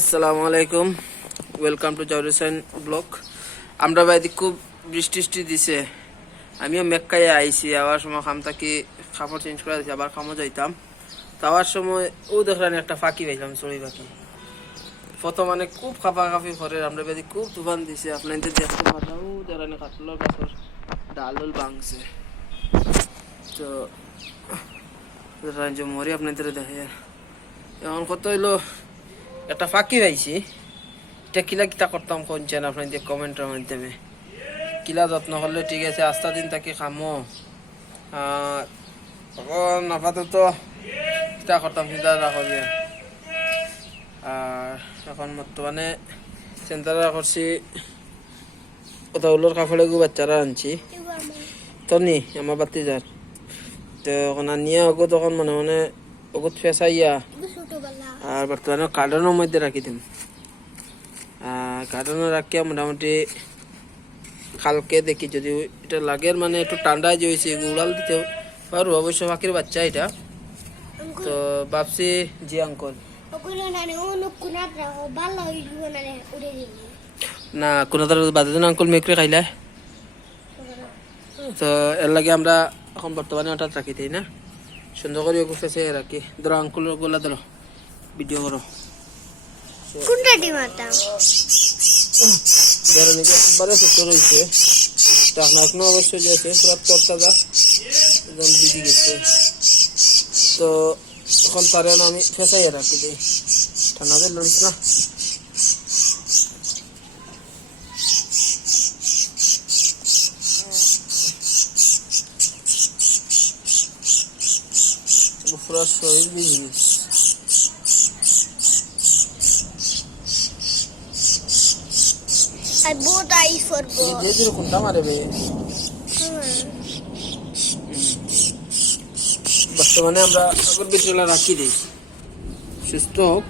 আসসালামু আলাইকুম। Welcome to Jaur Hossain vlog আমরা বাইদি খুব বৃষ্টি টিষ্টি দিছে। আমিও মেক্কায় আইছি। আবার সময় খাম থাকি, কাপড় চেঞ্জ করে দিছি আবার খামো যাইতাম। তাওয়ার সময়, ও দেখলেন একটা ফাঁকি পাইলাম চড়ি পাখি প্রথম মানে খুব খাপা খাপি করে, আমরা বেদি খুব তুফান দিছে। আপনাদের দেখতে পাঠাও ও দেখলেন কাতলার গাছের ডাল উল ভাঙছে। তো দেখলেন যে মরি আপনাদের দেখে। এখন কত হইল? একটা ফাঁকি পাইছি এটা কিলা কিতা করতাম কোনছেন আপনাদের কমেন্টের মাধ্যমে কিলা যত্ন করলে ঠিক আছে আস্তা দিন তাকে খামো এখন আপাতত কিতা করতাম চিন্তা রাখবে আর এখন বর্তমানে চিন্তা করছি কতগুলোর কাপড়ে গু বাচ্চারা আনছি। তো নি আমার বাতি যার তো এখন আনিয়া ওগো তখন মনে মনে ওগুত ফেসাইয়া আর বর্তমানে কার্টনের মধ্যে রাখি দিন। আর কার্টনে রাখিয়া মোটামুটি কালকে দেখি যদি এটা লাগের মানে একটু ঠান্ডা যে হয়েছে উড়াল দিতে পারব। অবশ্য পাখির বাচ্চা এটা। তো ভাবছি জি আঙ্কল না কোনো তার বাদে দিন আঙ্কল মেকরে খাইলে। তো এর লাগে আমরা এখন বর্তমানে হঠাৎ রাখি দিই না। সুন্দর করে গুছাছে রাখি ধরো আঙ্কুল গোলা ধরো ভিডিও করো ধরো নাকি একবারে ছোট রয়েছে টাকনা এখনও অবশ্যই যাচ্ছে পুরো তরতাজা একদম দিদি গেছে তো এখন তারে আমি ফেসাই রাখি দিই ঠান্ডাতে লড়িস না পুরো শরীর ভিজে গেছে আর বোট আই করব যে দিন কোনটা মারে বে বর্তমানে আমরা আগর বিচলা রাখি দিই সুস্থ হোক।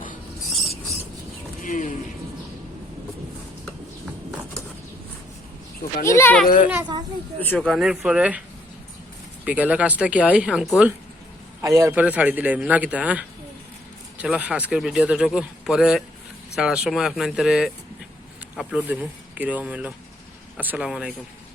শুকানোর পরে শুকানোর পরে বিকালে কাজটা কি আই আঙ্কুল আইয়ার পরে ছাড়ি দিলাম না কিতা হ্যাঁ? চলো, আজকের ভিডিও তোটুকু পরে ছাড়ার সময় আপনার আপলোড দেবো। কীরকম এলো আসসালামু আলাইকুম।